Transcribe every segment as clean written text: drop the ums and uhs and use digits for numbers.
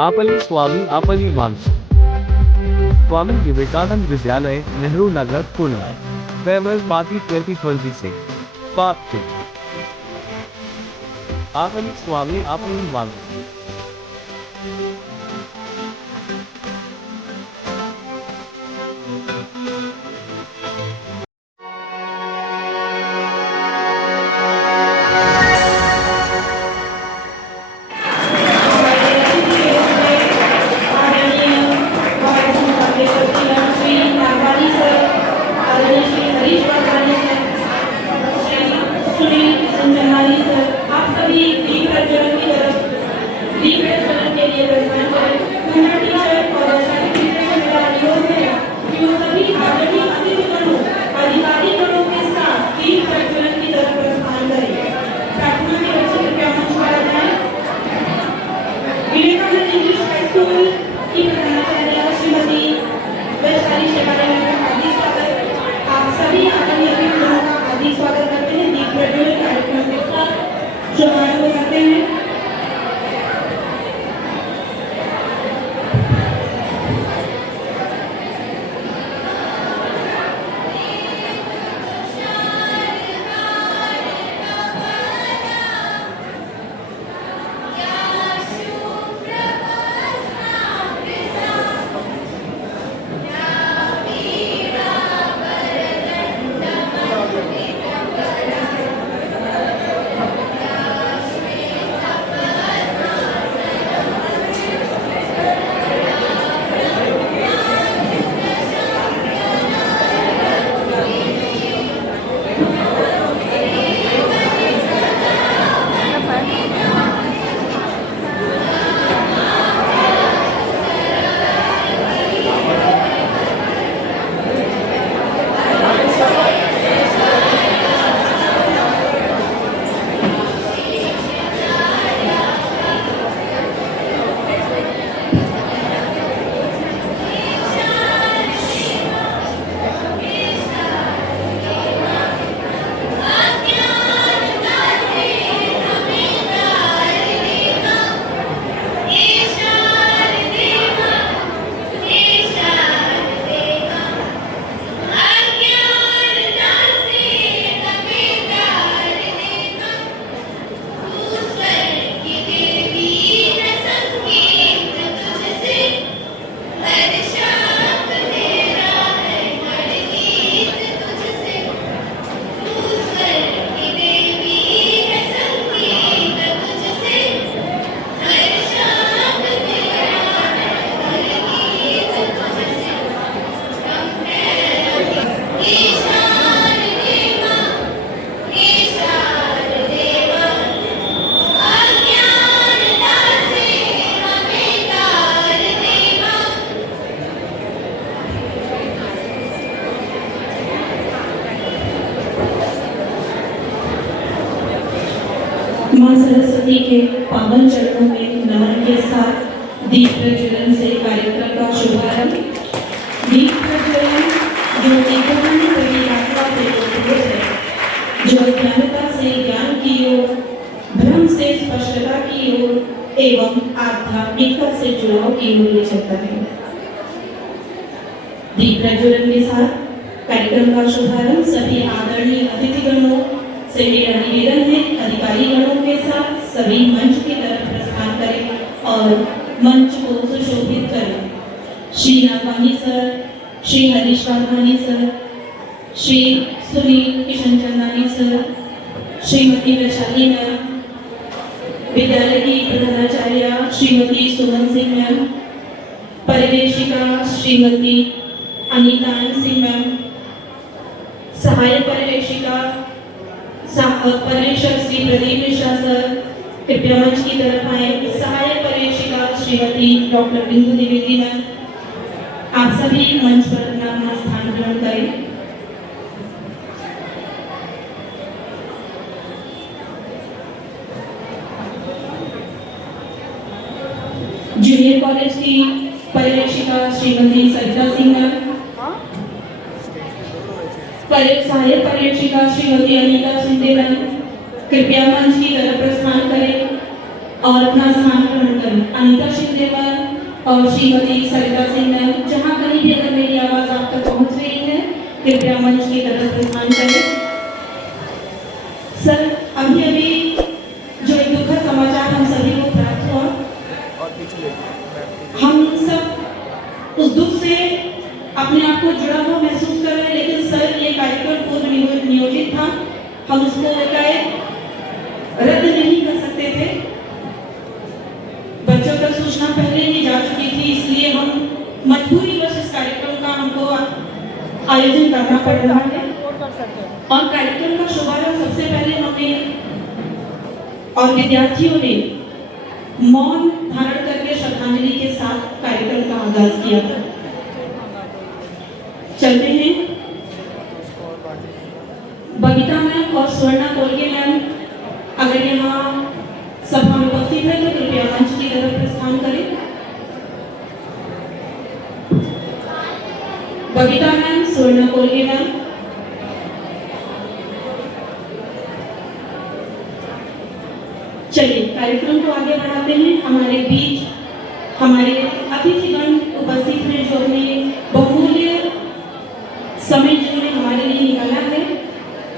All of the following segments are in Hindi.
आपली स्वामी आपली माणसं. स्वामी विवेकानंद विद्यालय, Nehru Nagar, Pune. Farewell Party 2026. Part 2. आपली स्वामी आपली माणसं. मां सरस्वती के पावन चरणों में नमन के साथ दीप प्रज्वलन से कार्यक्रम का शुभारंभ। दीप प्रज्वलन जो दीपावली की यात्रा से जुड़े है, जो अज्ञानता से ज्ञान की ओर, भ्रम से स्पष्टता की ओर एवं आध्यात्मिकता से जुड़ाव की ओर ले चलता है। दीप प्रज्वलन के साथ कार्यक्रम का शुभारंभ सभी आदरणीय अतिथिगणों से मेरा निवेदन है, अधिकारी गणों के साथ सभी मंच की तरफ प्रस्थान करें और मंच को सुशोभित करें। Shri Nagwani sir, Shri Harish Wadhwani sir, Shri Sunil Kishan Chandani sir, Shrimati Vaishali ma'am, विद्यालय की प्रधानाचार्य श्रीमती सुमन सिंह मैम, परिवेशिका श्रीमती अनीता सिंह मैम, सहायक परिवेशिका पर्यवेक्षक श्री प्रदीप मिश्रा सर कृपया मंच की तरफ आए। सहायक पर्यवेक्षिका श्रीमती डॉक्टर बिंदु द्विवेदी मैम, आप सभी मंच पर अपना स्थान ग्रहण करें। जूनियर कॉलेज की पर्यवेक्षिका श्रीमती सरिता सिंह मैम, सहायक पर्यवेक्षिका श्रीमती अनीता शिंदे मैम, कृपया मंच की तरफ प्रस्थान करें और अपना स्थान ग्रहण करें। अनीता शिंदे मैम और श्रीमती सरिता सिंह मैम, जहाँ कहीं भी अगर मेरी आवाज़ आप तक पहुँच रही है, कृपया मंच की तरफ प्रस्थान करें। सर, अभी अभी जो एक दुखद समाचार हम सभी को प्राप्त हुआ, हम सब उस दुख से अपने आप को जुड़ा हुआ महसूस कर रहे हैं, लेकिन सर ये कार्यक्रम पूर्व नियोजित था, हम उसको एकाएक रद्द नहीं कर सकते थे। बच्चों तक सूचना पहले ही जा चुकी थी, इसलिए हम मजबूरीवश इस कार्यक्रम का हमको आयोजन करना पड़ रहा है। और कार्यक्रम का शुभारंभ सबसे पहले हमने और विद्यार्थियों ने मौन धारण करके श्रद्धांजलि के साथ कार्यक्रम का आगाज किया था। चलते हैं। बबीता मैम और स्वर्णा कोलगे मैम अगर यहाँ सभा में उपस्थित है तो कृपया मंच की तरफ प्रस्थान करें। Babita ma'am, Swarna Kolge ma'am. चलिए कार्यक्रम को आगे बढ़ाते हैं। हमारे बीच हमारे अतिथिगण उपस्थित हैं जो अपने बहुमूल्य समय जिन्होंने हमारे लिए निकाला है।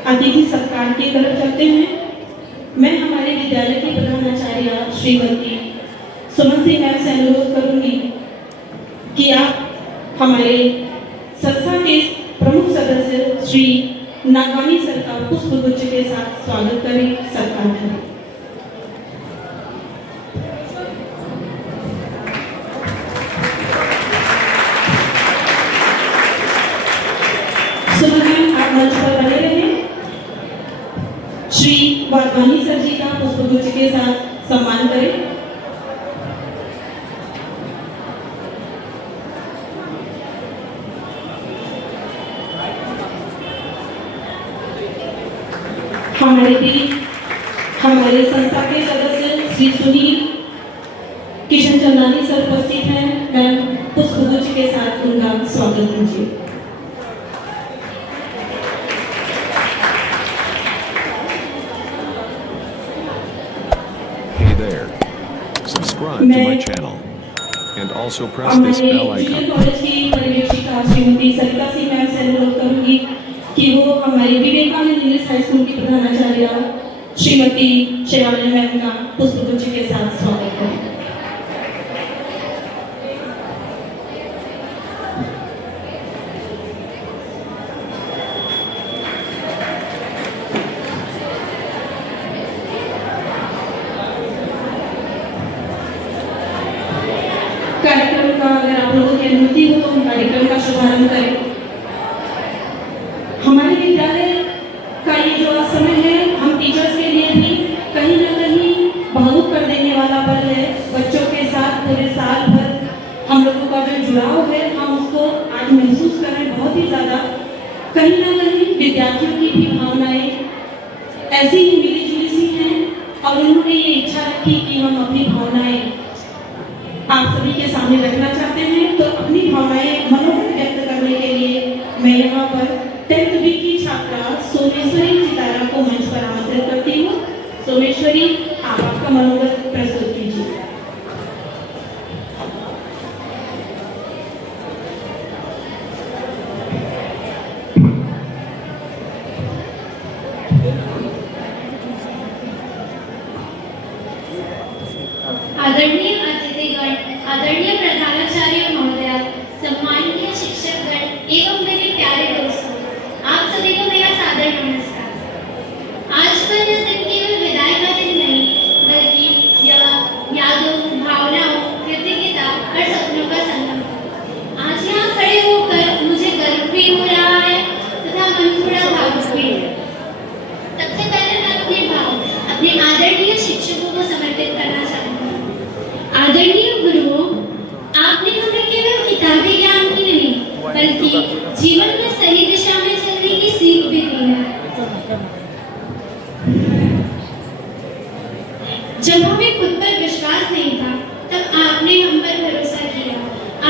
अतिथि सत्कार की तरफ चलते हैं। मैं हमारे विद्यालय की प्रधानाचार्य श्रीमती सुमन सिंह मैम से अनुरोध करूंगी कि आप हमारे संस्था के प्रमुख सदस्य श्री नागवानी सर का पुष्पगुच्छ के साथ स्वागत करें, सत्कार करें। सुमन मैम, आप मंच पर बने रहें। श्री वाधवानी सर जी का पुष्पगुच्छ के साथ सम्मान करें। हमारे बीच हमारे संस्था के सदस्य श्री सुनील किशन चंदानी सर उपस्थित हैं। मैं पुष्पगुच्छ के साथ उनका स्वागत कीजिए। Subscribe to my channel and also press this bell icon. College की पर्यवेक्षिका श्रीमती सरिता सिंह मैम से अनुरोध करूंगी कि वो हमारे विवेकानंद इंग्लिश हाई स्कूल की प्रधानाचार्य श्रीमती शेवाली मैम का पुष्पगुच्छ के साथ स्वागत करें। कार्यक्रम का अगर आप लोगों की अनुमति हो तो हम कार्यक्रम का शुभारंभ करें। हमारे विद्यालय का ये जो समय है, हम टीचर्स के लिए भी कहीं ना कहीं भावुक कर देने वाला पल है। बच्चों के साथ पूरे साल भर हम लोगों का जो जुड़ाव है, हम उसको आज महसूस कर रहे हैं बहुत ही ज़्यादा। कहीं ना कहीं विद्यार्थियों की भी भावनाएं ऐसी ही मिली जुली सी हैं और उन्होंने ये इच्छा रखी कि हम अपनी भावनाएं आप सभी के सामने रखना चाहते हैं। तो अपनी भावनाएं मनोरंजन व्यक्त करने के लिए मैं यहाँ पर 10th बी की छात्रा सोमेश्वरी चितारा को मंच पर आमंत्रित करती हूँ। सोमेश्वरी, आप आपका मनोरंजन प्रस्तुत कीजिए। आदरणीय अतिथिगण, आदरणीय प्रधानाचार्य महोदया, सम्माननीय शिक्षकगण एवं मेरे प्यारे दोस्तों, आप सभी को मेरा सादर नमस्कार। आज का यह दिन केवल विदाई का दिन नहीं, बल्कि यह यादों, भावनाओं, कृतज्ञता और सपनों का संगम है। आज यहाँ खड़े होकर मुझे गर्व भी हो रहा है तथा मन थोड़ा भावुक भी है। सबसे पहले मैं अपने आदरणीय शिक्षकों को समर्पित करना चाहूँगी। आदरणीय गुरुओं, आपने हमें केवल किताबी ज्ञान ही नहीं, बल्कि जीवन में सही दिशा में चलने की सीख भी दी है। जब हमें खुद पर विश्वास नहीं था, तब आपने हम पर भरोसा किया।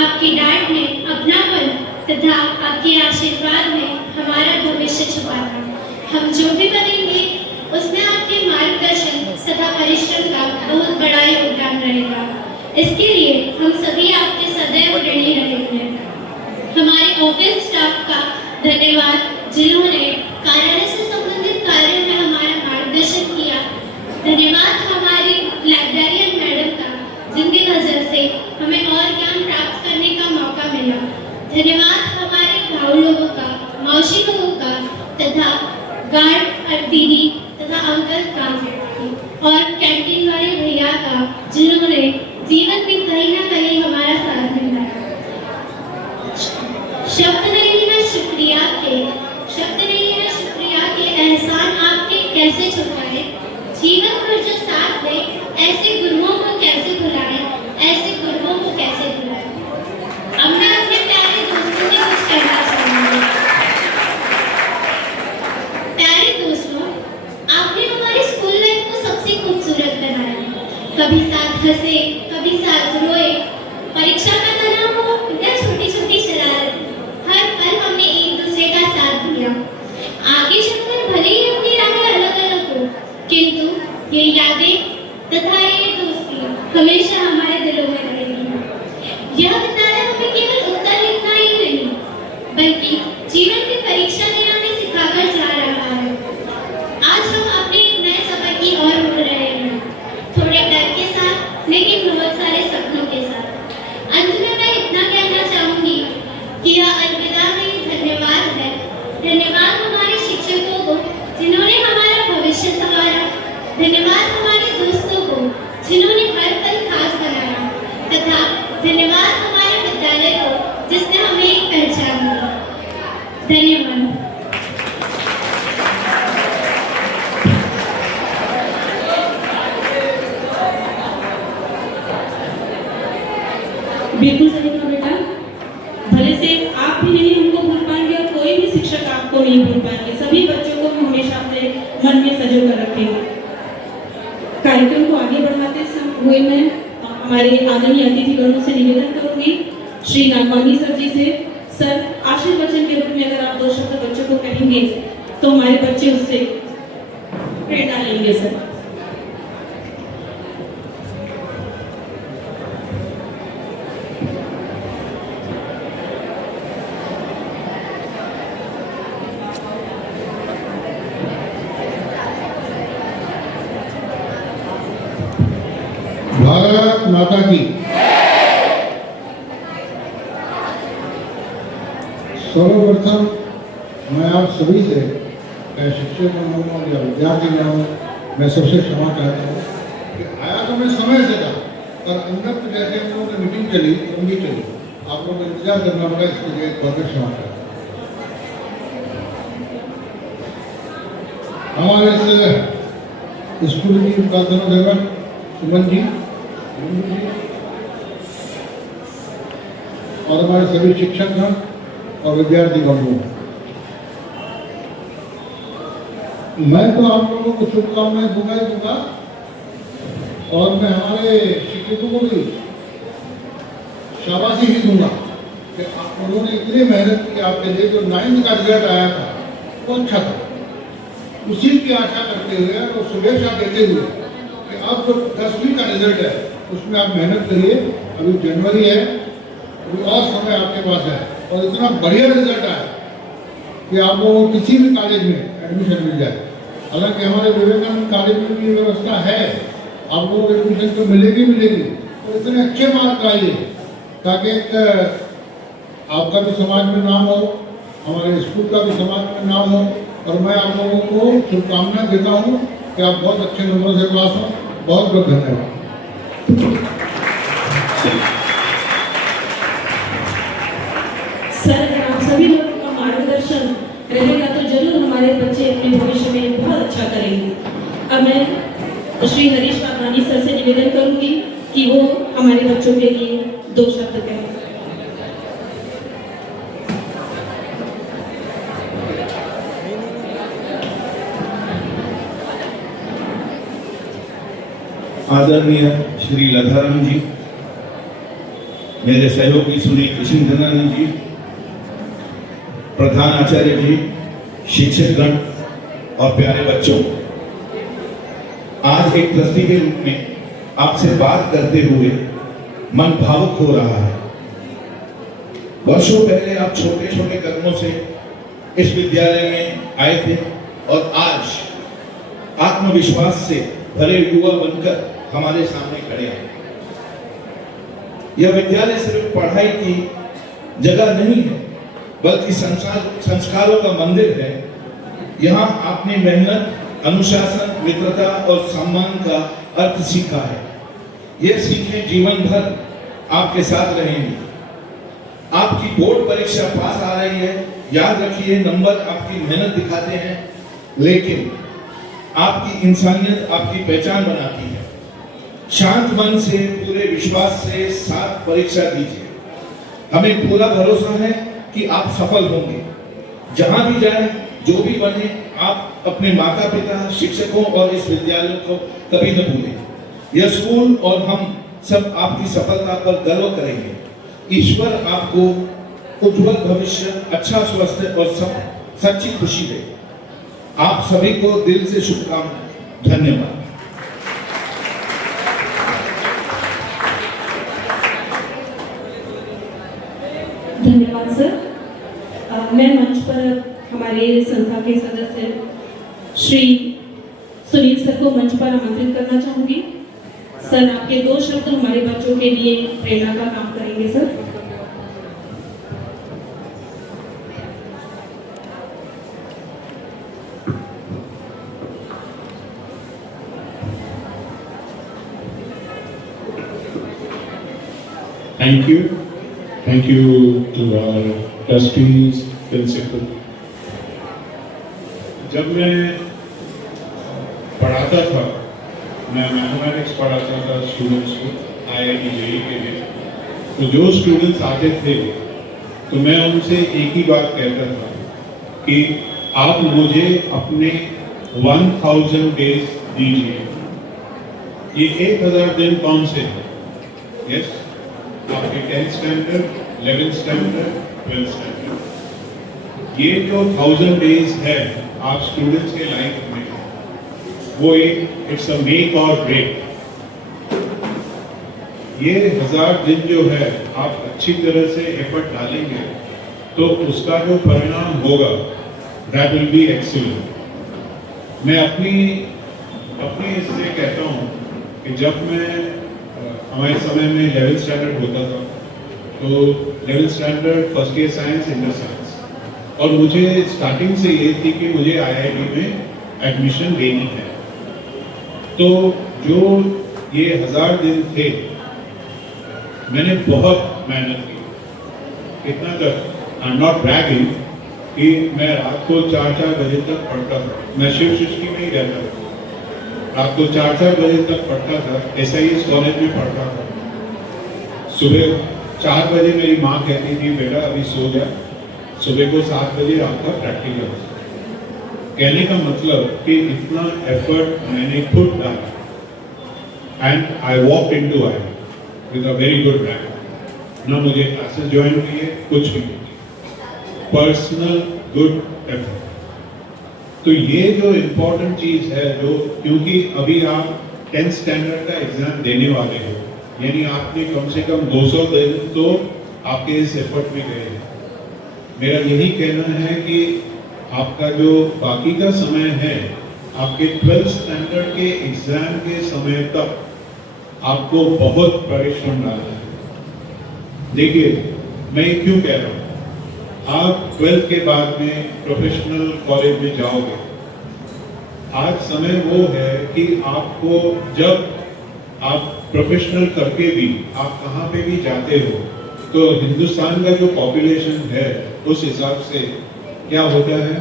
आपकी डांट में अपनापन तथा आपके आशीर्वाद में हमारा भविष्य छुपा था। हम जो भी बनेंगे, उसमें आपके मार्गदर्शन तथा परिश्रम का बहुत बड़ा योगदान रहेगा। इसके लिए हम सभी आप ऑफिस स्टाफ का धन्यवाद जिन्होंने कार्यालय से संबंधित कार्यों में हमारा मार्गदर्शन किया। धन्यवाद हमारी लाइब्रेरियन मैडम का जिनकी वजह से हमें और ज्ञान प्राप्त करने का मौका मिला। धन्यवाद हमारे भाव लोगों का, मौसी लोगों का तथा गार्ड दीदी तथा अंकल का और कैंटीन वाले भैया का जिन्होंने जीवन में कहीं ना कहीं हमारा साथ निभाया। शब्द नहीं है शुक्रिया के एहसान आपके कैसे छुपाए। जीवन भर जो साथ दे ऐसे गुरुओं को कैसे भुलाएं, ऐसे गुरुओं को कैसे भुलाएं। अब मैं अपने प्यारे दोस्तों से कुछ कहना चाहूंगी। प्यारे दोस्तों, आपने हमारे स्कूल लाइफ को सबसे खूबसूरत बनाया। कभी साथ हंसे, कभी साथ रोए, परीक्षा का तनाव हो या छोटी छोटी शरारत, हर पल हमने एक दूसरे का साथ दिया। आगे चलकर भले ही अपनी राहें अलग अलग हो, किंतु ये यादें तथा ये दोस्ती हमेशा हमारे दिलों में रहेगी। यह विद्यालय हमें केवल उत्तर लिखना ही नहीं बल्कि जीवन की परीक्षा लेना भी सिखाकर जा रहा है। आज हम अपने एक नए सफर की ओर मुड़ रहे हैं, थोड़े डर के साथ लेकिन बहुत सारे सपनों के साथ। अंत में मैं इतना कहना चाहूंगी कि यह अलविदा नहीं धन्यवाद है। धन्यवाद हमारे शिक्षकों को जिन्होंने हमारा भविष्य संवारा। धन्यवाद हमारे दोस्तों को जिन्होंने हर पल खास बनाया तथा धन्यवाद हमारे विद्यालय को जिसने हमें एक पहचान दी। धन्यवाद। बिल्कुल सही कहा बेटा। भले से आप भी नहीं हमको भूल पाएंगे और कोई भी शिक्षक आपको नहीं भूल पाएंगे। सभी बच्चों को हम हमेशा अपने मन में सजो कर रखेंगे। कार्यक्रम को आगे बढ़ाते हुए मैं हमारे आदरणीय अतिथिगणों से निवेदन करूंगी, श्री नागवानी सर जी से। सर, आशीर्वचन के रूप में अगर आप 2 शब्द बच्चों को कहेंगे तो हमारे बच्चे उससे प्रेरणा लेंगे। सर, भारत माता की। सर्वप्रथम मैं आप सभी से, शिक्षक या विद्यार्थी मैं सबसे क्षमा चाहता हूँ कि आया तो मैं समय से था, पर अंदर तो जैसे हम लोगों की मीटिंग चली लंबी चली, आप लोगों को इंतजार करना पड़ा, इसके लिए बहुत क्षमा चाहता हूँ। हमारे स्कूल की प्रार्थना सुमन जी और हमारे सभी शिक्षकगण और विद्यार्थी बंधु, मैं तो आप लोगों को शुभकामनाएं दूंगा ही दूंगा और मैं हमारे शिक्षकों को भी शाबाशी ही दूंगा कि आप लोगों ने इतनी मेहनत की। आपके लिए जो 9th का रिजल्ट आया था वो अच्छा था, उसी की आशा करते हुए और शुभेच्छा देते हुए कि अब जो 10वीं का रिजल्ट है उसमें आप मेहनत करिए। अभी जनवरी है, अभी और समय आपके पास है और इतना बढ़िया रिजल्ट आया कि आप लोगों को किसी भी कॉलेज में एडमिशन मिल जाए। हालांकि हमारे विवेकानंद कॉलेज में भी व्यवस्था है, आप लोगों को एडमिशन तो मिलेगी और इतने अच्छे मार्क आइए ताकि आपका भी समाज में नाम हो, हमारे स्कूल का भी समाज में नाम हो। और मैं आप लोगों को शुभकामनाएं देता हूँ कि आप बहुत अच्छे नंबरों से पास हों। बहुत बहुत धन्यवाद। सर, अगर आप सभी लोगों का मार्गदर्शन रहेगा तो जरूर हमारे बच्चे अपने भविष्य में बहुत अच्छा करेंगे। अब मैं श्री हरीश वाधवानी सर से निवेदन करूंगी कि वो हमारे बच्चों के लिए 2 शब्द कहें। आदरणीय श्री लधाराम जी, मेरे सहयोगी श्री कृष्णधनानंद जी, प्रधान आचार्य जी, शिक्षकगण और प्यारे बच्चों, आज एक ट्रस्टी के रूप में आपसे बात करते हुए मन भावुक हो रहा है। वर्षों पहले आप छोटे छोटे कदमों से इस विद्यालय में आए थे और आज आत्मविश्वास से भरे युवा बनकर हमारे सामने खड़े हैं। यह विद्यालय सिर्फ पढ़ाई की जगह नहीं है, बल्कि संस्कारों का मंदिर है। यहाँ आपने मेहनत, अनुशासन, मित्रता और सम्मान का अर्थ सीखा है। ये सीखें जीवन भर आपके साथ रहेंगी। आपकी बोर्ड परीक्षा पास आ रही है, याद रखिए नंबर आपकी मेहनत दिखाते हैं, लेकिन आपकी इंसानियत आपकी पहचान बनाती है। शांत मन से, पूरे विश्वास से साथ परीक्षा दीजिए। हमें पूरा भरोसा है कि आप सफल होंगे। जहां भी जाएं, जो भी बने, आप अपने माता पिता, शिक्षकों और इस विद्यालय को कभी न भूलें। यह स्कूल और हम सब आपकी सफलता पर गर्व करेंगे। ईश्वर आपको उज्जवल भविष्य, अच्छा स्वास्थ्य और सच्ची खुशी दे। आप सभी को दिल से शुभकामनाएं। धन्यवाद। धन्यवाद सर। मैं मंच पर हमारे संस्था के सदस्य श्री सुनील सर को मंच पर आमंत्रित करना चाहूंगी। सर, आपके 2 शब्द हमारे बच्चों के लिए प्रेरणा का काम करेंगे sir. Thank you to our trustees, principal. जब मैं पढ़ाता था, मैं मैथमेटिक्स पढ़ाता था स्टूडेंट्स को IIT JEE के लिए, तो जो स्टूडेंट्स आते थे तो मैं उनसे एक ही बात कहता था कि आप मुझे अपने 1000 डेज दीजिए। ये 1000 दिन कौन से हैं? यस, आपके 10th standard, 11th standard, 12th standard. ये जो 1000 डेज है आप स्टूडेंट्स के लाइफ में, वो एक इट्स अ मेक और ब्रेक। ये 1000 दिन जो है आप अच्छी तरह से एफर्ट डालेंगे तो उसका जो परिणाम होगा दैट विल बी एक्सीलेंट। मैं अपनी इससे कहता हूँ कि जब मैं हमारे समय में 11th स्टैंडर्ड होता था तो 11th standard first year science, inter science, और मुझे स्टार्टिंग से ये थी कि मुझे IIT में एडमिशन लेनी है। तो जो ये 1000 दिन थे मैंने बहुत मेहनत की। इतना तक आई एम नॉट ब्रैगिंग कि मैं रात को 4-4 बजे तक पढ़ता था। मैं शिव सृष्टि में ही रहता था, रात को 4-4 बजे तक पढ़ता था। SIS कॉलेज में पढ़ता था। सुबह 4 बजे मेरी माँ कहती थी बेटा अभी सो जा, सुबह को 7 बजे आपका प्रैक्टिकल। कहने का मतलब कि इतना एफर्ट मैंने खुद डाला and I walk into IIT with a very good rank. ना मुझे क्लासेस ज्वाइन किए, कुछ भी नहीं, पर्सनल गुड एफर्ट। तो ये जो इम्पोर्टेंट चीज है, जो क्योंकि अभी आप 10th स्टैंडर्ड का एग्जाम देने वाले हो, यानी आपने कम से कम 200 दिन तो आपके इस एफर्ट में गए हैं। मेरा यही कहना है कि आपका जो बाकी का समय है, आपके 12th स्टैंडर्ड के एग्जाम के समय तक आपको बहुत परिश्रम डालना है। देखिए मैं ये क्यों कह रहा हूँ, आप 12th के बाद में प्रोफेशनल कॉलेज में जाओगे। आज समय वो है कि आपको जब आप प्रोफेशनल करके भी आप कहाँ पे भी जाते हो तो हिंदुस्तान का जो पॉपुलेशन है उस हिसाब से क्या होता है,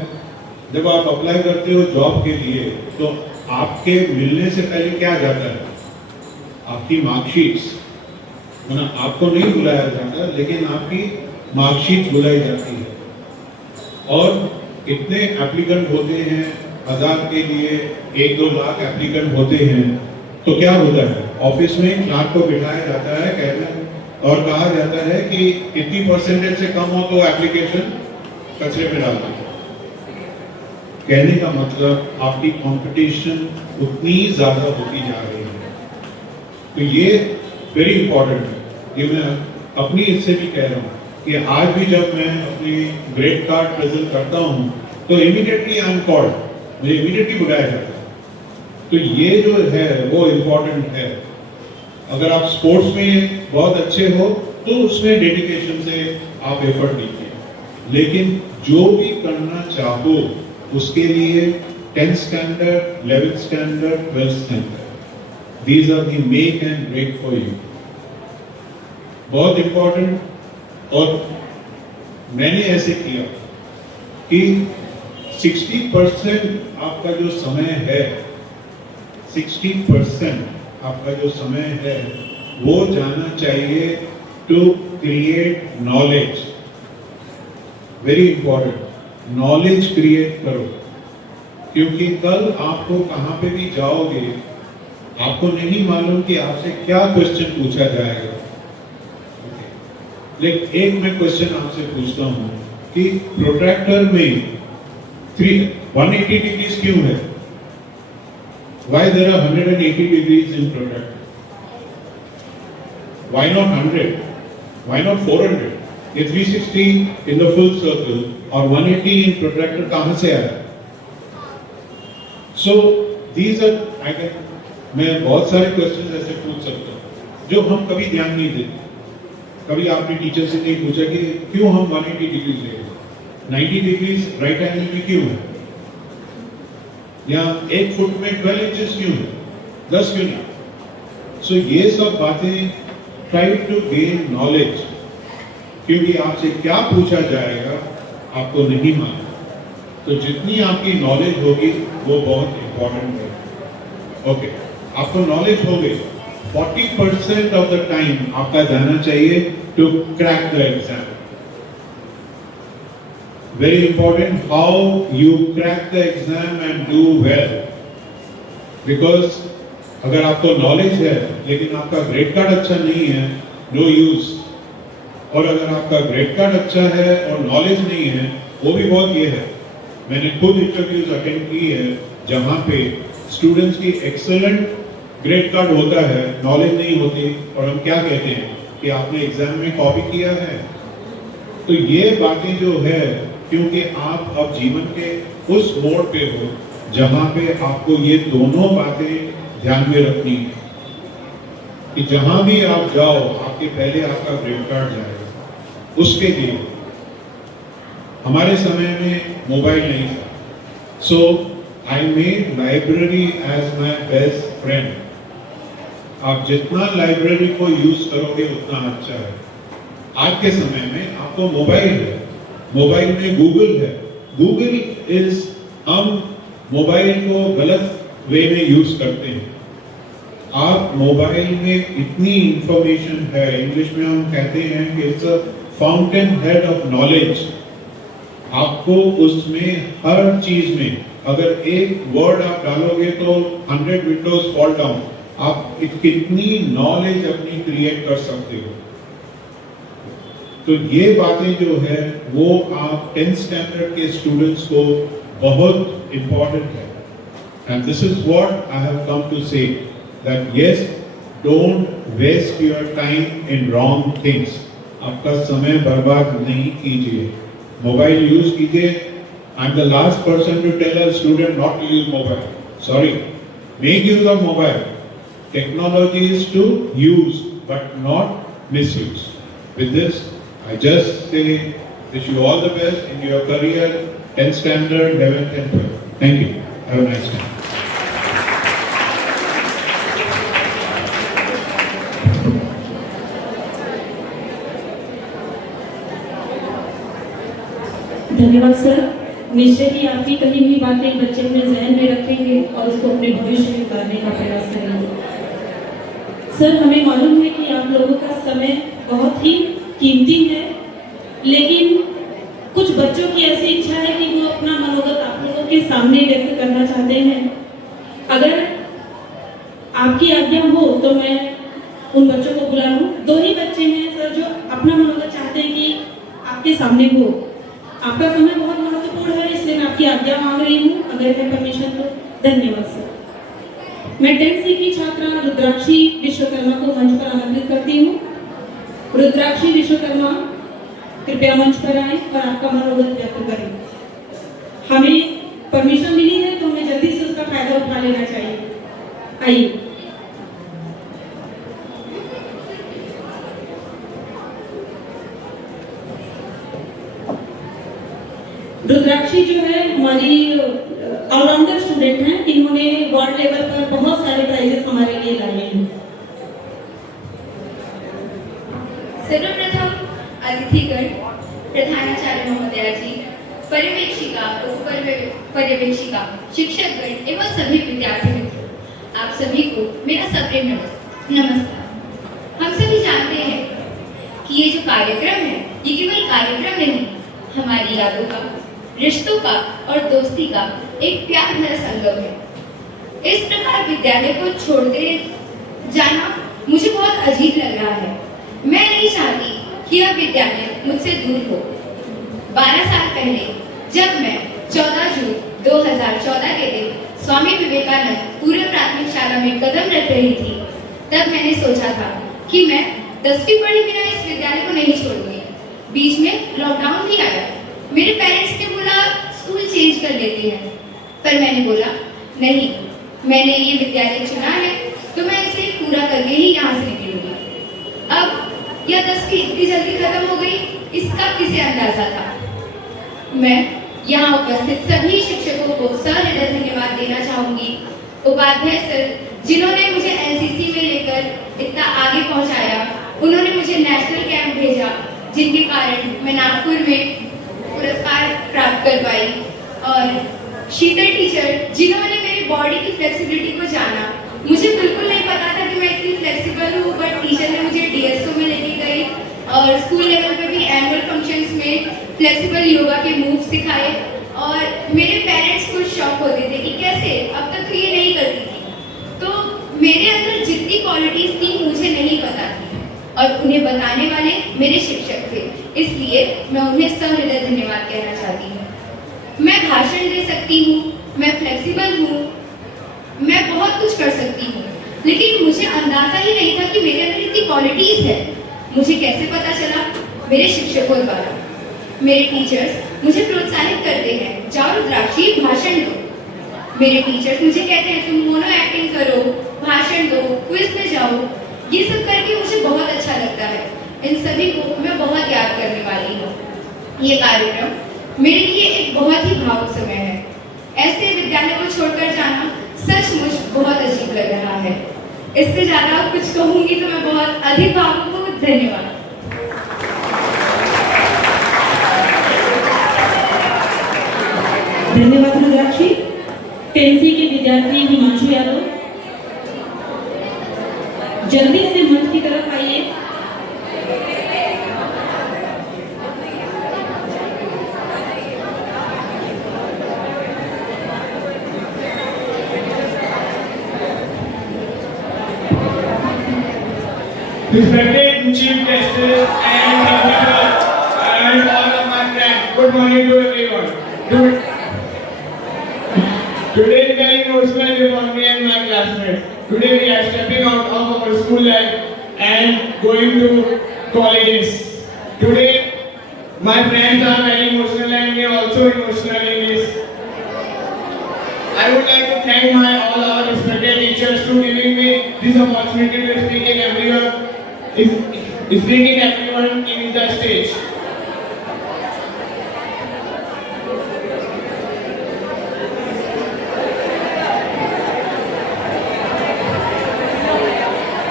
जब आप अप्लाई करते हो जॉब के लिए तो आपके मिलने से पहले क्या जाता है, आपकी मार्कशीट्स। मतलब आपको नहीं बुलाया जाता लेकिन आपकी मार्कशीट बुलाई जाती है। और इतने एप्लीकेंट होते हैं, 1000 के लिए 1-2 लाख एप्लीकेंट होते हैं। तो क्या होता है, ऑफिस में क्लार्क को बिठाया जाता है कहना और कहा जाता है कि इतनी परसेंटेज से कम हो तो एप्लीकेशन कचरे में डाल दो। कहने का मतलब आपकी कंपटीशन उतनी ज्यादा होती जा रही है। तो ये वेरी इंपॉर्टेंट है। ये मैं अपनी इससे भी कह रहा हूँ कि आज भी जब मैं अपनी ग्रेड कार्ड प्रेजेंट करता हूँ तो इमीडिएटली आई एम कॉल्ड, मुझे इमीडिएटली बुलाया जाता है। तो ये जो है वो इम्पोर्टेंट है। अगर आप स्पोर्ट्स में बहुत अच्छे हो तो उसमें डेडिकेशन से आप एफर्ट दीजिए, लेकिन जो भी करना चाहो उसके लिए 10th standard, 11th standard, 12th standard, these are the make and break for you, बहुत इंपॉर्टेंट। और मैंने ऐसे किया कि 60% आपका जो समय है, 60% आपका जो समय है वो जाना चाहिए to create knowledge. Very important, knowledge create करो, क्योंकि कल आपको कहां पे भी जाओगे आपको नहीं मालूम कि आपसे क्या क्वेश्चन पूछा जाएगा। लेकिन एक मैं क्वेश्चन आपसे पूछता हूं कि प्रोट्रैक्टर में 180 डिग्रीज क्यों है? Why there are 180 degrees in protractor? Why not 100? Why not 400? ये 360 in the full circle और 180 in protractor कहां से आया? So these are, मैं बहुत सारे क्वेश्चन ऐसे पूछ सकता हूँ जो हम कभी ध्यान नहीं देते। कभी आपने टीचर से नहीं पूछा कि क्यों हम 180 डिग्रीज ले रहे हैं, 90 डिग्रीज राइट एंगल में क्यों है, या 1 फुट में 12 इंचेस क्यों है, 10 क्यों नहीं। सो ये सब बातें ट्राई टू गेन नॉलेज, क्योंकि आपसे क्या पूछा जाएगा आपको नहीं मालूम। तो जितनी आपकी नॉलेज होगी वो बहुत इंपॉर्टेंट है। ओके, आपको नॉलेज हो गई, 40% ऑफ द टाइम आपका जाना चाहिए to crack the exam. Very important how you crack the exam and do well, because अगर आपको नॉलेज है लेकिन आपका ग्रेड कार्ड अच्छा नहीं है, नो यूज। और अगर आपका ग्रेड कार्ड अच्छा है और नॉलेज नहीं है, वो भी बहुत ये है। मैंने खुद इंटरव्यूज अटेंड की है जहां पे स्टूडेंट्स की एक्सेलेंट ग्रेड कार्ड होता है, नॉलेज नहीं होती, और हम क्या कहते हैं कि आपने एग्जाम में कॉपी किया है। तो ये बातें जो है, क्योंकि आप अब जीवन के उस मोड़ पे हो जहां पे आपको ये दोनों बातें ध्यान में रखनी है कि जहां भी आप जाओ आपके पहले आपका ग्रेड कार्ड जाएगा। उसके लिए हमारे समय में मोबाइल नहीं था, so I made library as my best friend. आप जितना लाइब्रेरी को यूज करोगे उतना अच्छा है। आज के समय में आपको मोबाइल है, मोबाइल में गूगल है। गूगल इज, हम मोबाइल को गलत वे में यूज करते हैं। आप मोबाइल में इतनी इंफॉर्मेशन है, इंग्लिश में हम कहते हैं कि it's a fountain head of knowledge. आपको उसमें हर चीज में अगर एक वर्ड आप डालोगे तो 100 विंडोज फॉल डाउन। आप कितनी नॉलेज अपनी क्रिएट कर सकते हो। तो ये बातें जो है वो आप 10th स्टैंडर्ड के स्टूडेंट्स को बहुत इंपॉर्टेंट है। And this is what I have come to say, that yes, don't waste your time in wrong things. आपका समय बर्बाद नहीं कीजिए, मोबाइल यूज कीजिए। I am the last person to tell a student not to use mobile, sorry. Make use of mobile. Technology is to use but not misuse. With this, I just say, wish you all the best in your career, 10th standard, 11th and 12th. Thank you. Have a nice day. धन्यवाद सर। निश्चय ही आपकी कही हुई बातें बच्चे अपने जहन में रखेंगे और उसको अपने भविष्य में उतारने का प्रयास करेंगे। सर, हमें मालूम है कि आप लोगों का समय बहुत ही कीमती है, लेकिन कुछ बच्चों की ऐसी इच्छा है कि वो अपना मनोगत आप लोगों के सामने व्यक्त करना चाहते हैं। अगर आपकी आज्ञा हो तो मैं उन बच्चों को बुला लूं। 2 ही बच्चे हैं सर जो अपना मनोगत चाहते हैं कि आपके सामने हो। आपका समय बहुत महत्वपूर्ण है, इसलिए मैं आपकी आज्ञा मांग रही हूँ, अगर है परमिशन तो। धन्यवाद सर। मैं 10th C की छात्रा रुद्राक्षी विश्वकर्मा को मंच पर आमंत्रित करती हूँ। रुद्राक्षी विश्वकर्मा, कृपया मंच पर आए और आपका मनोगत व्यक्त करें। हमें परमिशन मिली है तो हमें जल्दी से उसका फायदा उठा लेना चाहिए। आइए। रुद्राक्षी जो है हमारी ऑलराउंडर स्टूडेंट हैं। इन्होंने वर्ल्ड लेवल पर बहुत सारे प्राइजेस हमारे लिए लाए हैं। सर्वप्रथम अतिथिगण, प्रधानाचार्य महोदया जी, पर्यवेक्षिका, पर्यवेक्षिका, शिक्षकगण एवं सभी विद्यार्थी मित्रों, आप सभी को मेरा सप्रेम नमस्कार। हम सभी जानते हैं कि ये जो कार्यक्रम है ये केवल कार्यक्रम नहीं, हमारी यादों का, रिश्तों का और दोस्ती का एक प्यार भरा संगम है। इस प्रकार विद्यालय को छोड़ते जाना मुझे बहुत अजीब लग रहा है। मैं नहीं चाहती कि यह विद्यालय मुझसे दूर हो। 12 साल पहले जब मैं 14 जून 2014 के दिन स्वामी विवेकानंद पूर्व प्राथमिक शाला में कदम रख रही थी, तब मैंने सोचा था कि मैं 10वीं पढ़े बिना इस विद्यालय को नहीं छोड़ूंगी। बीच में लॉकडाउन भी आया। मेरे पेरेंट्स ने बोला स्कूल चेंज कर लेते हैं, पर मैंने बोला नहीं, मैंने ये विद्यालय चुना है तो मैं इसे पूरा करके ही यहाँ से निकलूंगी। अब यह 10वीं इतनी जल्दी खत्म हो गई, इसका किसे अंदाजा था। मैं यहाँ उपस्थित सभी शिक्षकों को सहृदय धन्यवाद देना चाहूंगी। उपाध्याय सर जिन्होंने मुझे एनसीसी में लेकर इतना आगे पहुँचाया, उन्होंने मुझे नेशनल कैंप भेजा, जिनके कारण मैं नागपुर में पुरस्कार प्राप्त कर पाई। और शीतल टीचर जिन्होंने मेरी बॉडी की फ्लेक्सिबिलिटी को जाना। मुझे बिल्कुल नहीं पता था कि मैं इतनी फ्लेक्सिबल हूँ, बट टीचर ने मुझे डीएसओ में लेके गई और स्कूल लेवल पे भी एनुअल फंक्शंस में फ्लेक्सिबल योगा के मूव्स सिखाए। और मेरे पेरेंट्स को शौक होते थे कि कैसे, अब तक तो ये नहीं करती थी। तो मेरे अंदर जितनी क्वालिटीज थी मुझे नहीं पता थी और उन्हें बताने वाले मेरे शिक्षक थे, इसलिए मैं उन्हें सहृदय धन्यवाद कहना चाहती हूँ। मैं भाषण दे सकती हूँ, मैं फ्लेक्सिबल हूँ, मैं बहुत कुछ कर सकती हूँ, लेकिन मुझे अंदाजा ही नहीं था कि मेरे अंदर इतनी क्वालिटीज है। मुझे कैसे पता चला? मेरे शिक्षकों द्वारा। मेरे टीचर्स मुझे प्रोत्साहित करते हैं, जाओ रुद्राक्षी भाषण दो। मेरे टीचर्स मुझे कहते हैं तुम मोनो एक्टिंग करो, भाषण दो, क्विज में जाओ। ये सब करके मुझे बहुत अच्छा लगता है। इन सभी को मैं बहुत याद करने वाली हूँ। ये कार्यक्रम मेरे लिए एक बहुत ही भावुक समय है। ऐसे विद्यालय को छोड़कर जाना सचमुच बहुत अजीब लग रहा है। इससे ज्यादा कुछ कहूंगी तो मैं बहुत अधिक भावुक हूँ। धन्यवाद। धन्यवाद रुद्राक्षी। टेंसी के विद्यार्थी हिमांशु यादव जल्दी से मंच की तरफ आइए। Respected Chief Justice and all of my friends, good morning to everyone. Today is very emotional day for me and my classmates. Today we are stepping out of our school life and going to colleges. Today my friends are very emotional and me also emotional in this. I would like to thank all our respected teachers to giving me this opportunity to speak in everyone. Speaking everyone in the stage.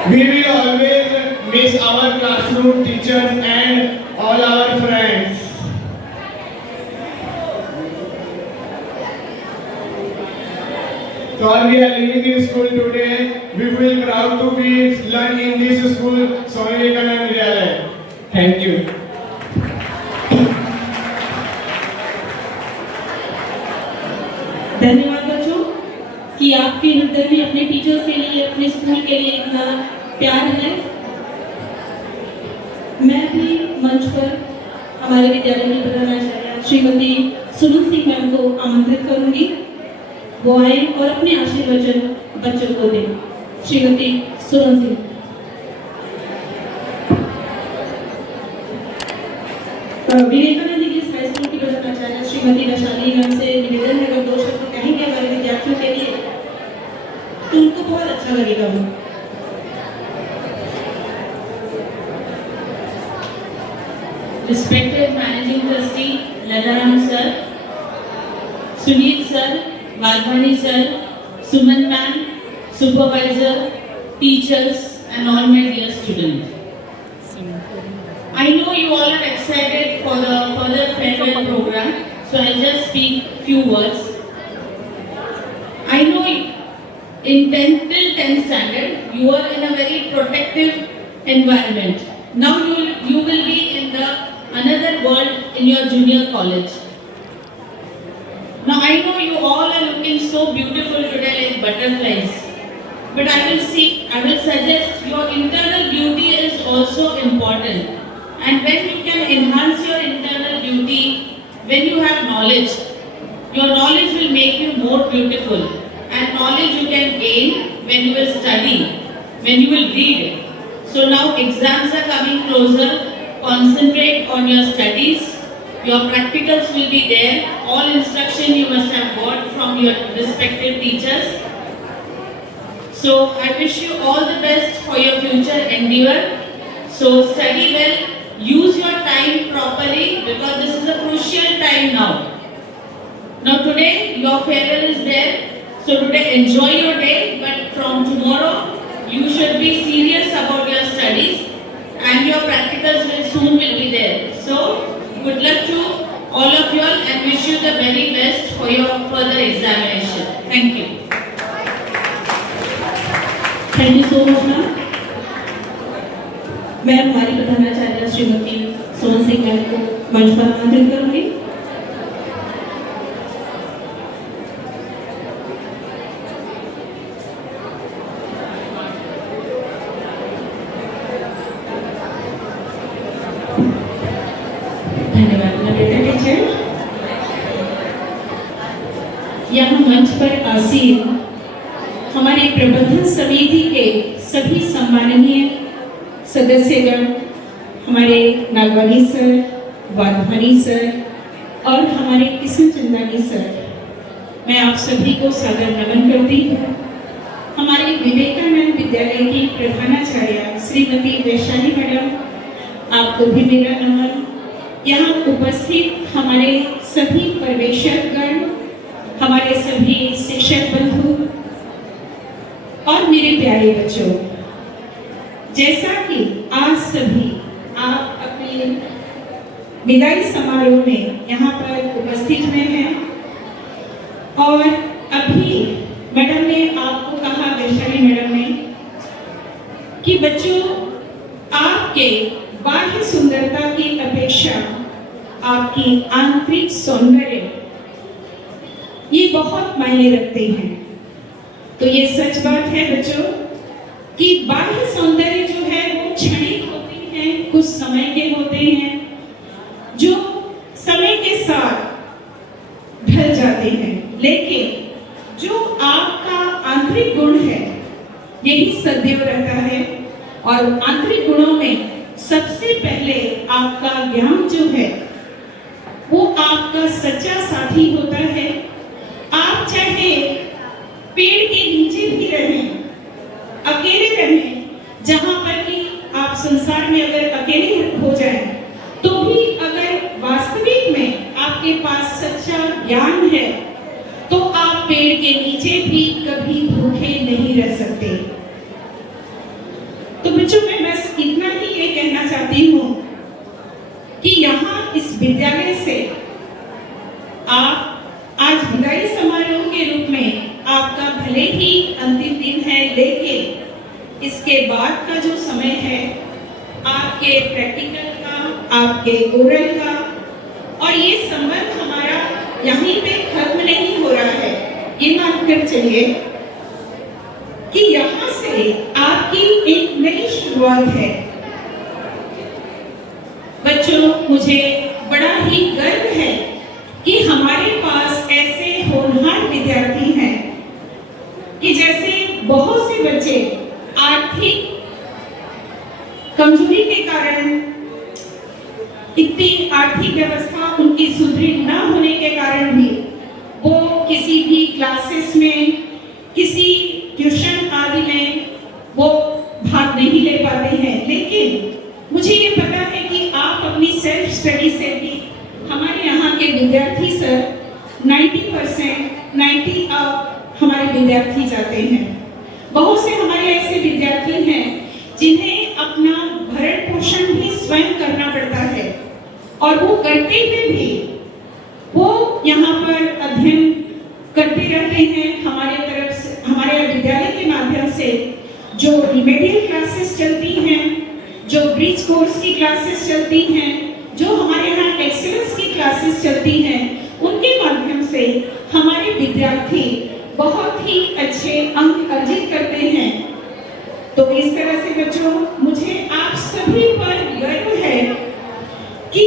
We will always miss our classroom teachers and all our friends. So we are leaving this school today. We will proud to be learn in this school, Swami Vivekananda Vidyalaya. Thank you. धन्यवाद बच्चों कि आपके हृदय में अपने टीचर्स के लिए, अपने स्कूल के लिए इतना प्यार है। मैं भी मंच पर हमारे विद्यालय की प्रधानाचार्य श्रीमती सुमन सिंह मैम को आमंत्रित करूंगी। वो आए और अपने आशीर्वचन बच्चों को दें। Shrimati Suman Singh. Vivekananda English high school की प्रधानाचार्य श्रीमती वैशाली मैम से निवेदन है, अगर 2 शब्द कहेंगे हमारे विद्यार्थियों के लिए तो उनको बहुत अच्छा लगेगा। वो Respected Managing Trustee Lalaram sir, Sunil sir, Valbhani sir, Suman ma'am, supervisor, teachers and all my dear students. I know you all are excited for the further farewell program, so I'll just speak few words. I know in 10th till 10th standard, you are in a very protective environment. Now you will be in the another world in your junior college. Now I know you all are looking so beautiful today like butterflies, but I will suggest your internal beauty is also important. And when you can enhance your internal beauty, when you have knowledge, your knowledge will make you more beautiful. And knowledge you can gain when you will study, when you will read. So now exams are coming closer. Concentrate on your studies. Your practicals will be there. All instruction you must have got from your respective teachers. So I wish you all the best for your future endeavor. So study well. Use your time properly because this is a crucial time now. Now today your farewell is there. So today enjoy your day, but from tomorrow you should be serious about your studies and your practicals will soon be there. So good luck to all of you all and wish you the very best for your further examination. Thank you. Thank you so much ma'am. मैं हमारी प्रधानाचार्य श्रीमती सोहन सिंह मैम को मंच पर आमंत्रित करूंगी। धन्यवाद टीचर। यहाँ मंच पर आसीन हमारे प्रबंधन समिति के सभी सम्माननीय सदस्यगण, हमारे नागवानी सर, वाधवानी सर और हमारे किशन चंदानी सर, मैं आप सभी को सादर नमन करती हूँ। हमारे विवेकानंद विद्यालय की प्रधानाचार्य श्रीमती वैशाली मैडम, आपको भी मेरा नमन। यहाँ उपस्थित हमारे सभी पर्यवेक्षकगण, हमारे सभी शिक्षक बंधु और मेरे प्यारे बच्चों, जैसा कि आज सभी आप अपने विदाई समारोह में यहाँ पर उपस्थित हुए हैं और अभी मैडम ने आपको कहा, वैशाली मैडम ने, कि बच्चों आपके बाह्य सुंदरता की अपेक्षा आपकी आंतरिक सौंदर्य ये बहुत मायने रखते हैं। तो ये सच बात है बच्चों कि बाह्य सौंदर्य जो है वो क्षणिक होते हैं, कुछ समय के होते हैं, जो समय के साथ ढल जाते हैं, लेकिन जो आपका आंतरिक गुण है यही सदैव रहता है। और आंतरिक गुणों में सबसे पहले आपका ज्ञान जो है वो आपका सच्चा साथी होता है। आप चाहे पेड़ के नीचे भी रहें, अकेले रहें, जहां पर कि आप संसार में अगर अकेले हो जाएं, तो भी अगर वास्तविक में आपके पास सच्चा ज्ञान है तो आप पेड़ के नीचे भी कभी भूखे नहीं रह सकते। तो बच्चों, मैं बस इतना ही ये कहना चाहती हूँ कि यहाँ इस विद्यालय से आप आज विदाई समारोह के रूप में आपका भले ही अंतिम दिन है, लेकिन इसके बाद का जो समय है आपके प्रैक्टिकल का, आपके ओरल का, और ये संबंध हमारा यहीं पे खत्म नहीं हो रहा है। ये मानकर चलिए कि यहाँ से आपकी एक नई शुरुआत है। बच्चों, मुझे बड़ा ही गर्व है कि हमारे पास ऐसे होनहार विद्यार्थी हैं कि जैसे बहुत से बच्चे आर्थिक कमजोरी के कारण इतनी आर्थिक व्यवस्था उनकी सुदृढ़ न होने के कारण भी वो किसी भी क्लासेस में, किसी ट्यूशन आदि में वो भाग नहीं ले पाते हैं। लेकिन मुझे ये पता है कि आप अपनी सेल्फ स्टडी से भी, हमारे यहाँ के विद्यार्थी सर 90% हमारे विद्यार्थी जाते हैं। बहुत से हमारे ऐसे विद्यार्थी हैं जिन्हें अपना भरण पोषण भी स्वयं करना पड़ता है, और वो करते हुए भी वो यहाँ पर अध्ययन करते रहते हैं। हमारे तरफ से, हमारे विद्यालय के माध्यम से जो रिमेडियल क्लासेस चलती हैं, जो ब्रिज कोर्स की क्लासेस चलती हैं, जो हमारे यहाँ एक्सीलेंस की क्लासेस चलती हैं, उनके माध्यम से हमारे विद्यार्थी बहुत ही अच्छे अंक अर्जित करते हैं। तो इस तरह से बच्चों, मुझे आप सभी पर गर्व है कि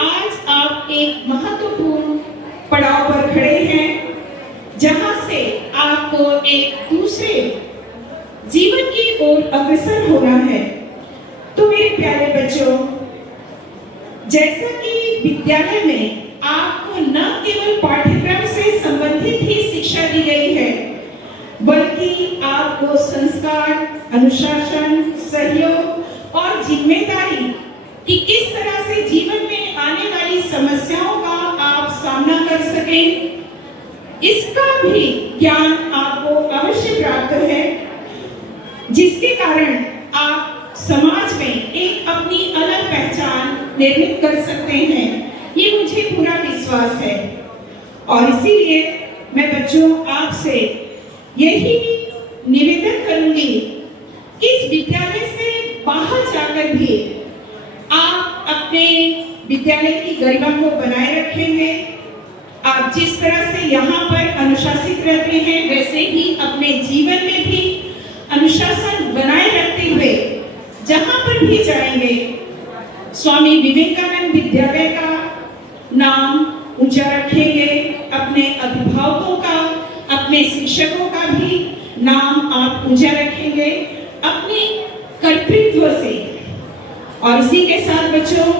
आज आप एक महत्वपूर्ण पड़ाव पर खड़े हैं, जहां से आपको एक दूसरे जीवन की ओर अग्रसर होना है। तो मेरे प्यारे बच्चों, जैसा कि विद्यालय में आपको न केवल पाठ्यक्रम से संबंधित ही शिक्षा दी गई है, बल्कि आपको संस्कार, अनुशासन, सहयोग और जिम्मेदारी कि किस तरह से जीवन में आने वाली समस्याओं का आप सामना कर सकें, इसका भी ज्ञान आपको अवश्य प्राप्त है, जिसके कारण आप समाज में एक अपनी अलग पहचान निर्मित कर सकते हैं। ये मुझे पूरा विश्वास है, और इसीलिए मैं बच्चों आपसे यही निवेदन करूंगी कि इस विद्यालय से बाहर जाकर भी आप अपने विद्यालय की गरिमा को बनाए रखेंगे। आप जिस तरह से यहाँ पर अनुशासित रहते हैं, वैसे ही अपने जीवन में भी अनुशासन बनाए रखते हुए जहाँ पर भी जाएंगे, स्वामी विवेकानंद विद्यालय का नाम ऊंचा रखेंगे, अपने अभिभावकों का, अपने शिक्षकों का भी नाम आप ऊंचा रखेंगे अपने कर्तृत्व से। और इसी के साथ बच्चों,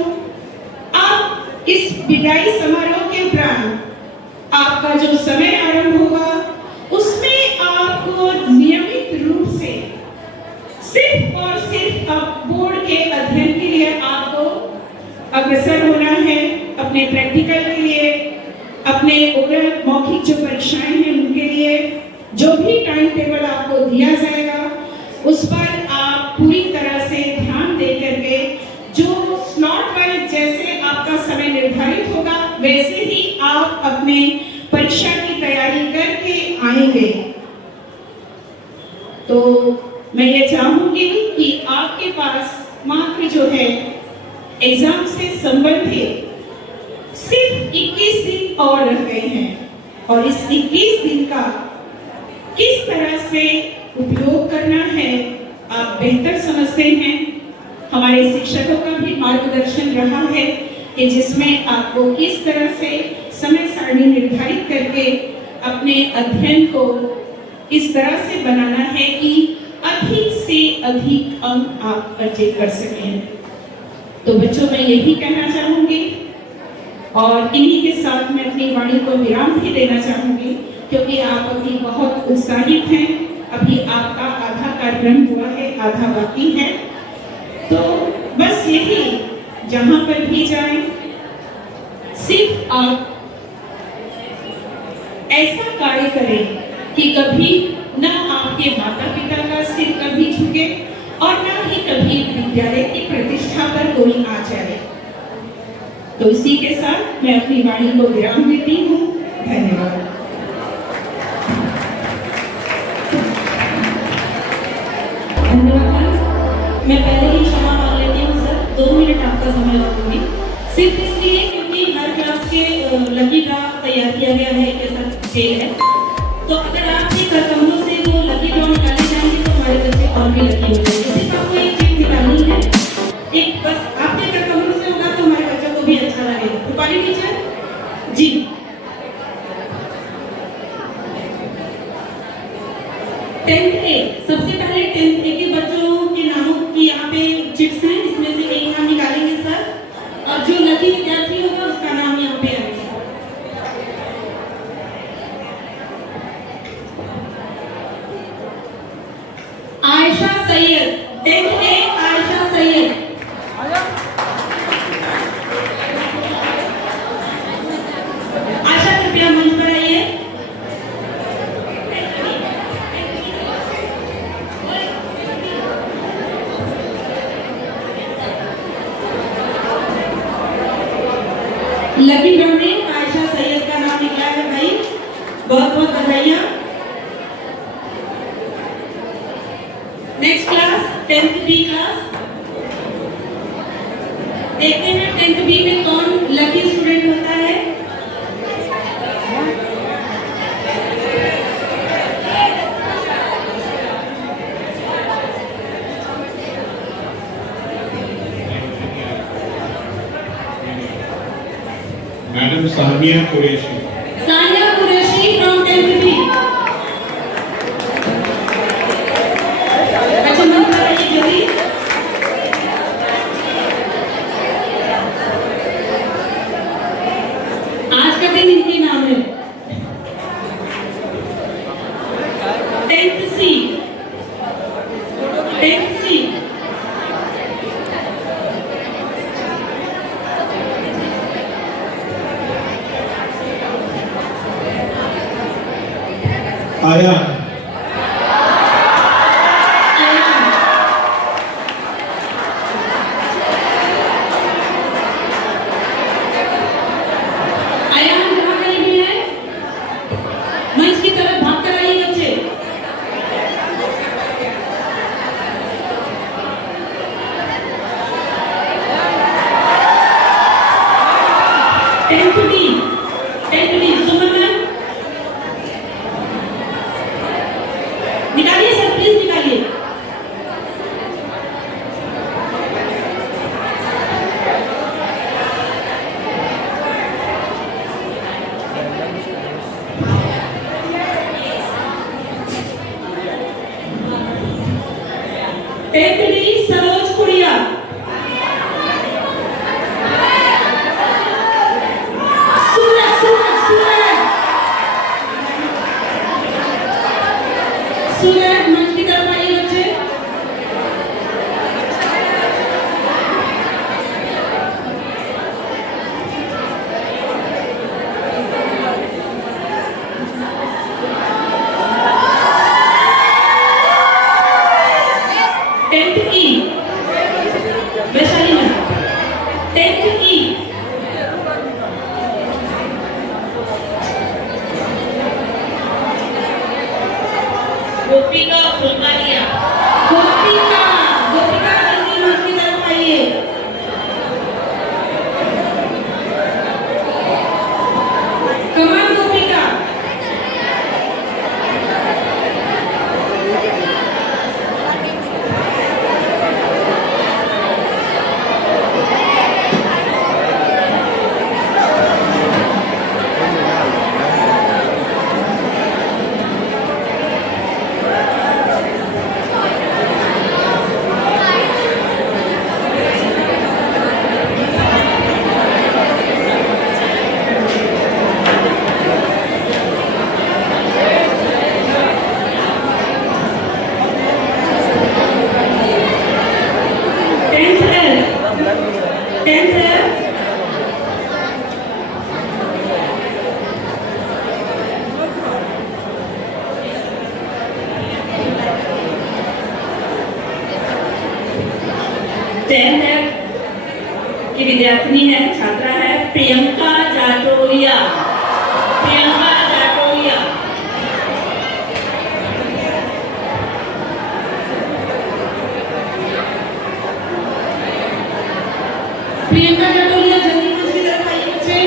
आप इस विदाई समारोह के उपरांत आपका जो समय आरंभ होगा, उसमें आपको नियमित रूप से सिर्फ और सिर्फ अब बोर्ड के अध्ययन के लिए आपको अग्रसर होना है, अपने प्रैक्टिकल के लिए, अपने ओरल मौखिक जो परीक्षाएं हैं उनके लिए जो भी टाइम टेबल आपको दिया जाएगा, उस पर आप पूरी तरह से ध्यान दे करके जो स्लॉट वाइज जैसे आपका समय निर्धारित होगा, वैसे ही आप अपने परीक्षा की तैयारी करके आएंगे। तो मैं ये चाहूंगी कि आपके पास मात्र जो है एग्जाम से संबंधित सिर्फ 21 दिन और रह गए हैं, और इस 21 दिन का किस तरह से उपयोग करना है आप बेहतर समझते हैं। हमारे शिक्षकों का भी मार्गदर्शन रहा है कि जिसमें आपको किस तरह से समय सारणी निर्धारित करके अपने अध्ययन को इस तरह से बनाना है कि अधिक से अधिक अंक आप अर्जित कर सकें। तो बच्चों, मैं यही कहना चाहूंगी, और इन्हीं के साथ मैं अपनी वाणी को विराम भी देना चाहूंगी, क्योंकि आप अभी बहुत उत्साहित हैं। अभी आपका आधा कार्यक्रम हुआ है, आधा बाकी है। तो बस यही, जहां पर भी जाएं, सिर्फ आप ऐसा कार्य करें कि कभी न आपके माता पिता का सिर कभी झुके और न ही कभी विद्यालय की प्रतिष्ठा पर कोई आ जाए। तो इसी के साथ मैं अपनी वाणी को विराम देती हूँ। धन्यवाद। धन्यवाद। मैं पहले ही क्षमा मांग लेती हूँ सर, 2 मिनट आपका समय लगूंगी, सिर्फ इसलिए क्योंकि हर क्लास के लकी ड्रा तैयार किया गया है, एक ऐसा खेल है। तो अगर आपके करकमों से वो लकी ड्रा निकाले जाएंगे तो हमारे बच्चे और भी लकी हो जाएंगे। सिर्फ आपको एक चीज निकालनी है, एक बस आपके करकमों से होगा तो हमारे बच्चों को भी अच्छा लगेगा। Rupali teacher ji, tenth A, सबसे पहले 10th ए के बच्चों के नामों की यहाँ पे चिट्स हैं, इसमें से एक नाम निकालेंगे सर, और जो लकी ड्रॉ में आयशा सैयद का नाम निकला है भाई, बहुत बहुत बधाइयाँ। Next class 10th B class, देखते हैं 10th बी में कौन लकी स्टूडेंट होता है। Madam Sania Qureshi. Sania Qureshi from 10th B. अच्छा नंबर आइए जल्दी। आज का दिन इनके नाम है। 10th सी, 10th सी। आया आयान कहाँ कहीं भी है, मंच की तरफ भाग कर आइए बच्चे। टेंथ डी सुमन मैम निकालिए सर, प्लीज निकालिए। टेंथ डी सरोज कुड़िया, सूरज मंच की तरफ आइए बच्चे। टेंथ ई वैशाली में, टेंथ ई गोपिका फुलकारिया। गोपिका, गोपिका जल्दी मंच की तरफ आइए। कमान गोपिका। टेंथ है। टेंथ है की विद्यार्थिनी है, छात्रा है प्रियंका जाटोलिया। प्रियंका जाटोलिया। प्रियंका जाटोलिया जल्दी मंच की तरफ आइए बच्चे।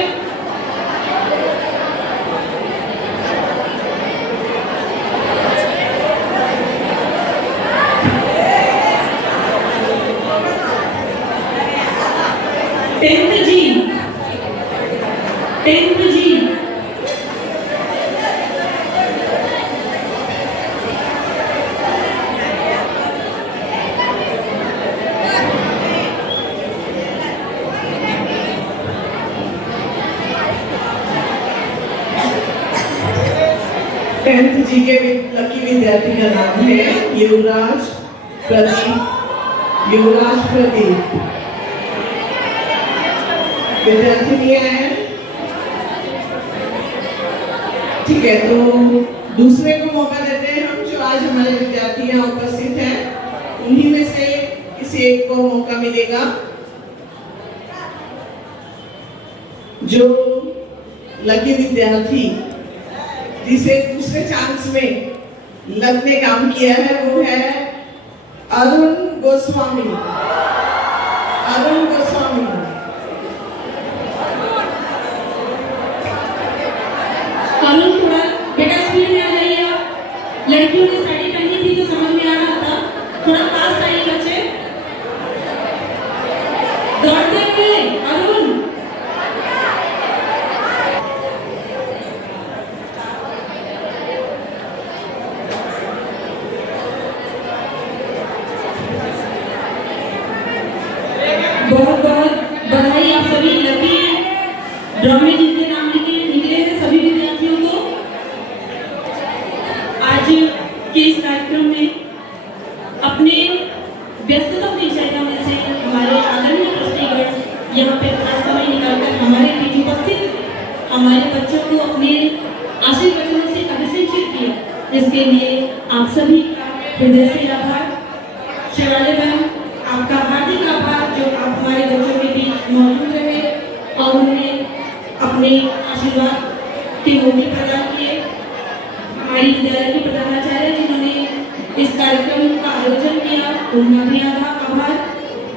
टेंथ जी, टेंथ जी। टेंथ जी के लकी विद्यार्थी का नाम है युवराज प्रदीप। युवराज प्रदीप विद्यार्थिनियां हैं, ठीक है। तो दूसरे को मौका देते हैं हम, जो आज हमारे विद्यार्थी यहाँ उपस्थित हैं, उन्हीं में से किसी एक को मौका मिलेगा। जो लकी विद्यार्थी जिसे दूसरे चांस में लक ने काम किया है वो है अरुण गोस्वामी। अरुण गोस्वामी अरुण थोड़ा बेटा स्पीड में आ जाइए आप। लड़कियों ने साड़ी पहनी थी तो समझ में आ रहा था, थोड़ा पास आइए बच्चे। दौड़ते हुए अरुण। बहुत बहुत बधाई आप सभी लकी ड्रॉ में जिनके नाम निकले हैं सभी विद्यार्थियों को। आज के इस कार्यक्रम में अपने व्यस्तता दिनचर्या में से हमारे आदरणीय ट्रस्टीगण यहाँ पे अपना समय निकालकर हमारे बीच उपस्थित हमारे बच्चों को अपने आशीर्वादों से अभिषेचित किया, इसके लिए आप सभी का हृदय से आभार। शिवाली मैम, आपका हार्दिक आभार जो आप हमारे बच्चों के बीच मौजूद रहे और उन्हें अपने आशीर्वाद के मौके प्रदान किए। हमारी विद्यालय की प्रधानाचार्य जिन्होंने इस कार्यक्रम का आयोजन किया उनका भी आभार।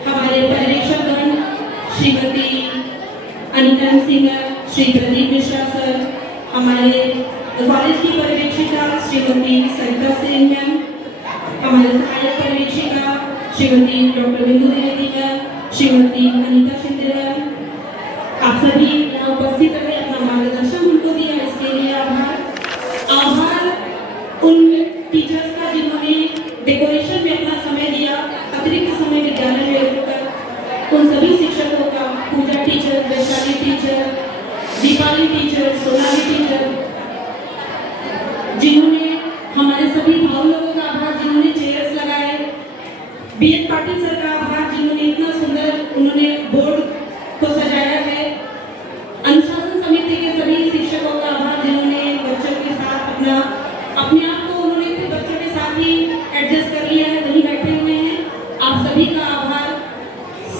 हमारे पर्यवेक्षकगण श्रीमती अनिता सिंह, श्री प्रदीप मिश्रा सर, हमारे कॉलेज की पर्यवेक्षिका श्रीमती सरिता सेन मैम, हमारे सहायक पर्यवेक्षिका श्रीमती डॉक्टर बिंदु द्विवेदी मैम, श्रीमती अनिता शिंदे मैम, आप सभी यहाँ उपस्थित रहे, अपना मार्गदर्शन उनको दिया, इसके लिए आभार। उन टीचर्स का जिन्होंने डेकोरेशन में अपना समय दिया, अतिरिक्त समय विद्यालय में रहकर। उन सभी शिक्षकों का, Pooja teacher, Vaishali teacher, Deepali teacher, Sonali teacher, जिन्होंने हमारे सभी भाव लोगों का आभार जिन्होंने चेयर्स लगाए। बीएड पाटिल सर का आभार जिन्होंने इतना सुंदर उन्होंने बोर्ड को सजाया है। अनुशासन समिति के सभी शिक्षकों का आभार जिन्होंने बच्चों के साथ अपने आप को उन्होंने बच्चों के साथ ही एडजस्ट कर लिया है, वहीं बैठे हुए हैं। आप सभी का आभार।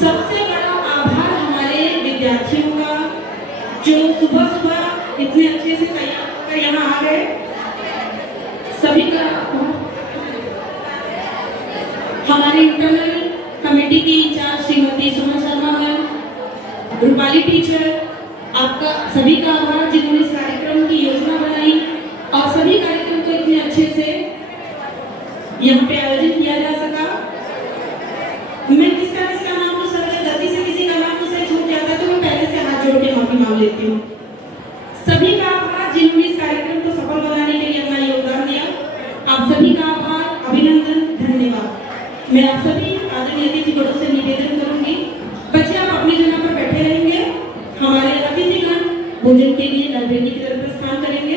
सबसे बड़ा आभार हमारे विद्यार्थियों का जो सुबह सुबह इतने अच्छे से तैयार होकर यहाँ आ गए, सभी का। हमारे इंटरनल कमेटी की in charge Shrimati Suman Sharma ma'am, Rupali teacher, आपका सभी का आभार जिन्होंने इस कार्यक्रम की योजना बनाई और सभी कार्यक्रम को इतने अच्छे से यहाँ पे आयोजित किया जा सका। मैं किसका नाम तो सर गलती से किसी का नाम मुझसे छूट जाता है तो मैं पहले से हाथ जोड़ के माफी मांग लेती हूँ। सभी का आभार जिन्होंने इस कार्यक्रम को सफल बनाने के लिए अपना योगदान दिया। आप सभी का आभार, अभिनंदन, धन्यवाद। मैं आप सभी आदरणीय अतिथिगणों से निवेदन करूंगी, बच्चे आप अपनी जगह पर बैठे रहेंगे। हमारे अतिथिगण भोजन के लिए लाइब्रेरी की तरफ प्रस्थान करेंगे।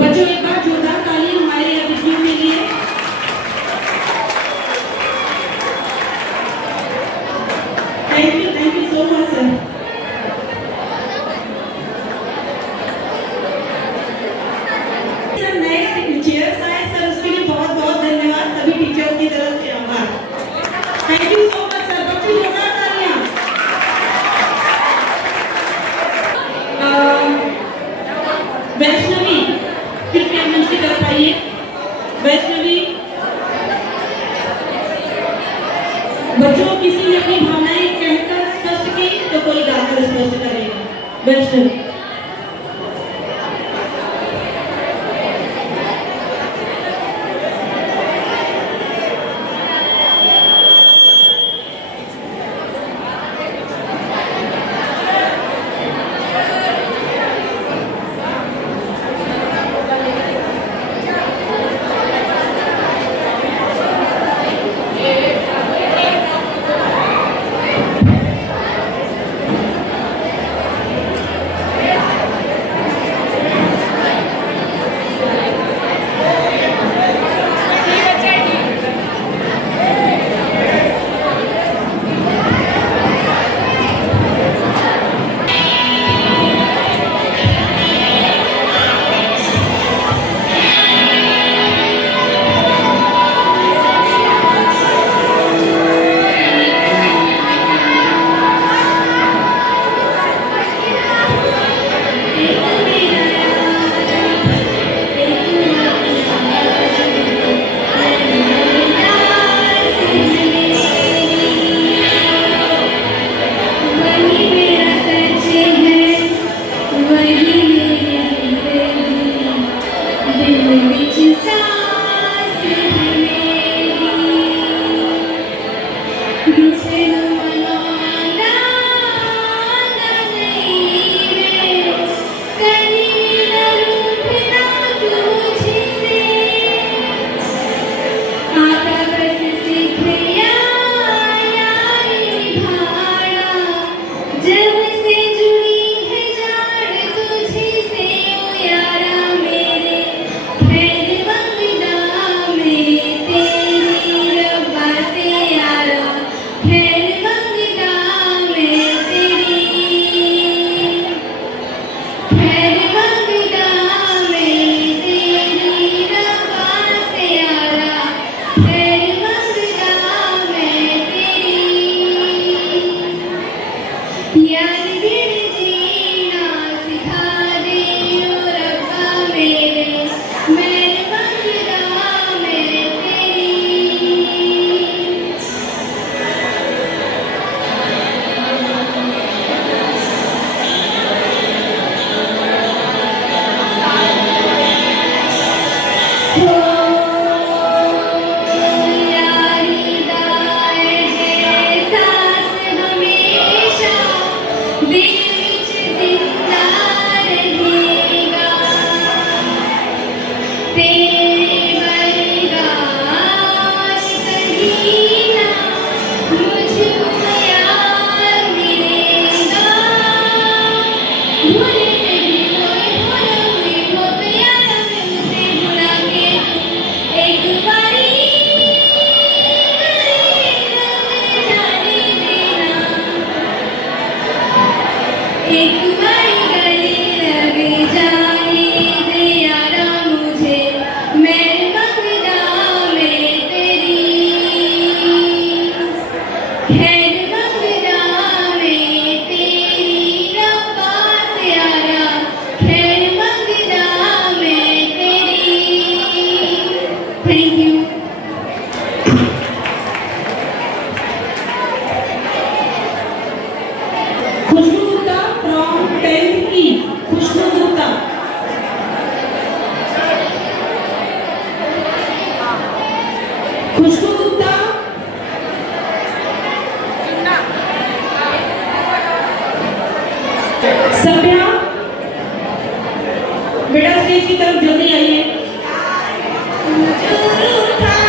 बच्चों एक बार जोरदार ताली हमारे अतिथियों के लिए। Thank you so much sir. नए चेयर्स आए सर, उसके लिए बहुत बहुत धन्यवाद। सभी टीचर्स की तरफ से आभार। Thank you so much sir. बच्चों जोरदार तालियां। वैष्णवी कृपया मंच की तरफ आइए। वैष्णवी, बच्चों किसी ने अपनी भावनाएं कहकर स्पष्ट की तो कोई गाकर स्पष्ट करेगा। वैष्णवी कृष्ण मनोरंजन रे कलील रूठना तुझसे आता बस सीख यारी भाड़ा जब से जुड़ी है जान तुझी से ओ यारा मेरे खैर मंगदा में तेरी रब्बा से यारा खैर मंगदा में तेरी खैर मंगदा में तेरी रब्बा से यारा खैर मंगदा में तेरी यार बिन जीना सिखा दे ओ रब्बा मेरे मैं मंगदा में तेरी हो यारी दाए एहसास हमेशा दिल विच जिंदा रहेगा तेरे वर्गा कहीं ना मुझको यार मिलेगा भूले से भी कोई भूल हुई हो तो यार मैं उसे भुला के एक बारी जाने देना एक बारी गली लगे जाने दे यारा मुझे मैं मंगदा में तेरी खैर मंगदा में तेरी रब्बा से यारा खैर मंगदा में तेरी thank you Khushboo Gupta from 10th E Khushboo Gupta Khushboo Gupta Sabhya बेटा स्टेज की तरफ जल्दी आइए बेवजह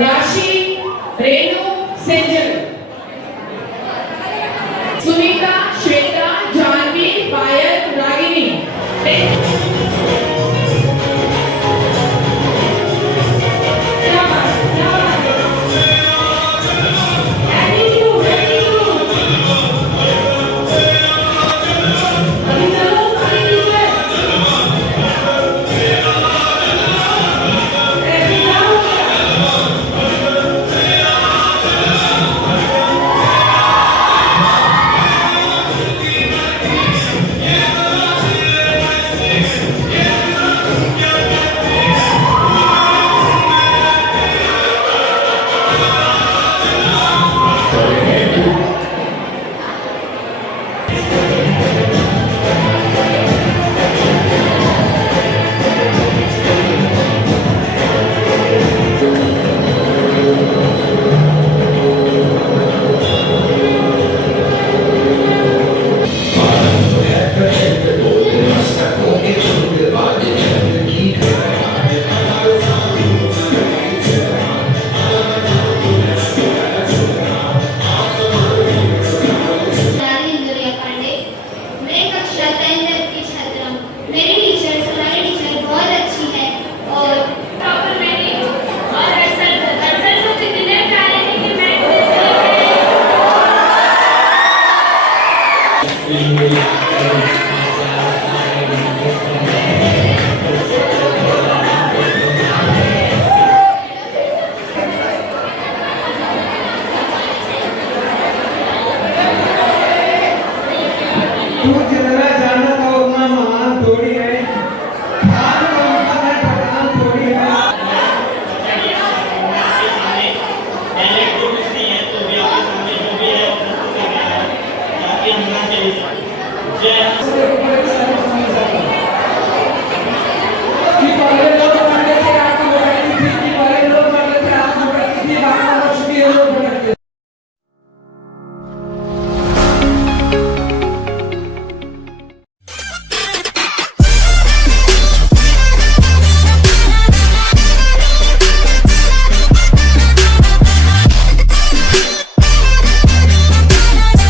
राशि